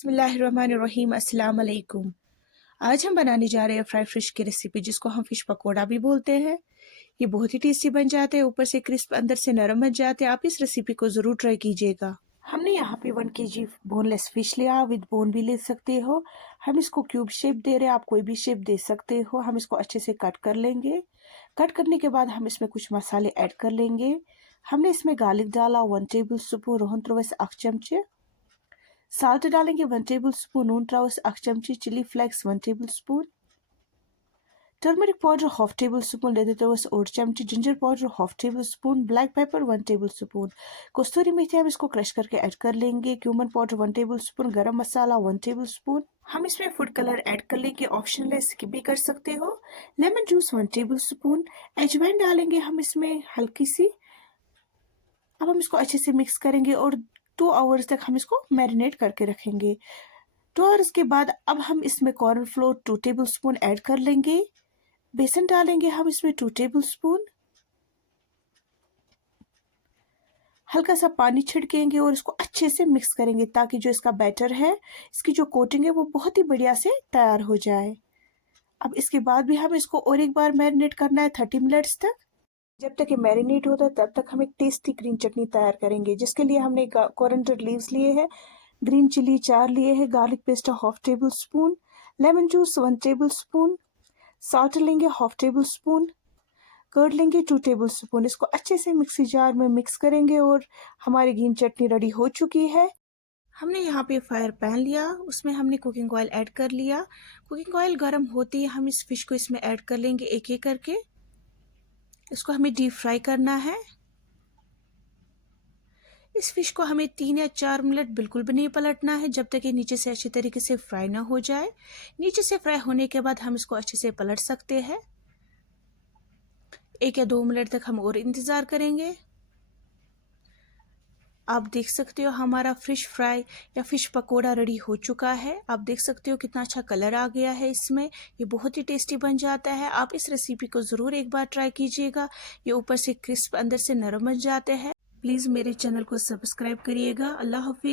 बिस्मिल्लाहिर्रहमानिर्रहीम अस्सलाम वालेकुम। आज हम बनाने जा रहे हैं फ्राई फिश की रेसिपी, जिसको हम फिश पकोड़ा भी बोलते हैं। ये बहुत ही टेस्टी बन जाते हैं, ऊपर से क्रिस्प अंदर से नरम बन जाते हैं। आप इस रेसिपी को ज़रूर ट्राई कीजिएगा। हमने यहाँ पे 1 kg बोनलेस फिश लिया, विद बोन भी ले सकते हो। हम इसको क्यूब शेप दे रहे हैं, आप कोई भी शेप दे सकते हो। हम इसको अच्छे से कट कर लेंगे। कट करने के बाद हम इसमें कुछ मसाले ऐड कर लेंगे। हमने इसमें गार्लिक डाला 1 टेबल स्पून, रोहन त्रवस 1 चमचे, साल्ट डालेंगे 1 टेबल स्पून, नून त्रवस 1 चमची, chilli flakes 1 tablespoon, turmeric powder 1/2 tablespoon, लेदर त्रवस 1 चमची, ginger powder 1/2 tablespoon, black pepper 1 tablespoon, kasuri methi हम इसको क्रश करके ऐड कर लेंगे, क्यूमन पाउडर 1 टेबल स्पून, गरम मसाला 1 टेबल स्पून। हम इसमें फूड कलर ऐड कर लेंगे, ऑप्शनल है, स्किप भी कर सकते हो। लेमन जूस 1 टेबल स्पून, अजवाइन डालेंगे हम इसमें हल्की सी। अब हम इसको अच्छे से मिक्स करेंगे और 2 आवर्स तक हम इसको मैरिनेट करके रखेंगे। 2 आवर्स के बाद अब हम इसमें कॉर्नफ्लोर 2 टेबल स्पून ऐड कर लेंगे। बेसन डालेंगे हम इसमें 2 टेबल स्पून, हल्का सा पानी छिड़केंगे और इसको अच्छे से मिक्स करेंगे, ताकि जो इसका बैटर है, इसकी जो कोटिंग है, वो बहुत ही बढ़िया से तैयार हो जाए। अब इसके बाद भी हम इसको और एक बार मैरिनेट करना है 30 मिनट्स तक। जब तक ये मैरिनेट होता है तब तक हम एक टेस्टी ग्रीन चटनी तैयार करेंगे, जिसके लिए हमने कोरिएंडर लीव्स लिए हैं, ग्रीन चिली 4 लिए हैं, garlic paste 1/2 table spoon, lemon juice 1 table spoon, salt लेंगे 1/2 टेबल स्पून, कर्ड लेंगे 2 टेबल स्पून। इसको अच्छे से मिक्सी जार में मिक्स करेंगे और हमारी ग्रीन चटनी रेडी हो चुकी है। हमने यहाँ पे फायर पैन लिया, उसमें हमने कुकिंग ऑयल ऐड कर लिया। कुकिंग ऑयल गर्म होते ही हम इस फिश को इसमें ऐड कर लेंगे एक एक करके। इसको हमें डीप फ्राई करना है। इस फिश को हमें 3 या 4 मिनट बिल्कुल भी नहीं पलटना है, जब तक ये नीचे से अच्छी तरीके से फ्राई ना हो जाए। नीचे से फ्राई होने के बाद हम इसको अच्छे से पलट सकते हैं। 1 या 2 मिनट तक हम और इंतज़ार करेंगे। आप देख सकते हो हमारा फिश फ्राई या फिश पकोड़ा रेडी हो चुका है। आप देख सकते हो कितना अच्छा कलर आ गया है इसमें। ये बहुत ही टेस्टी बन जाता है। आप इस रेसिपी को ज़रूर एक बार ट्राई कीजिएगा। ये ऊपर से क्रिस्प अंदर से नरम बन जाते हैं। प्लीज़ मेरे चैनल को सब्सक्राइब करिएगा। अल्लाह हाफिज़।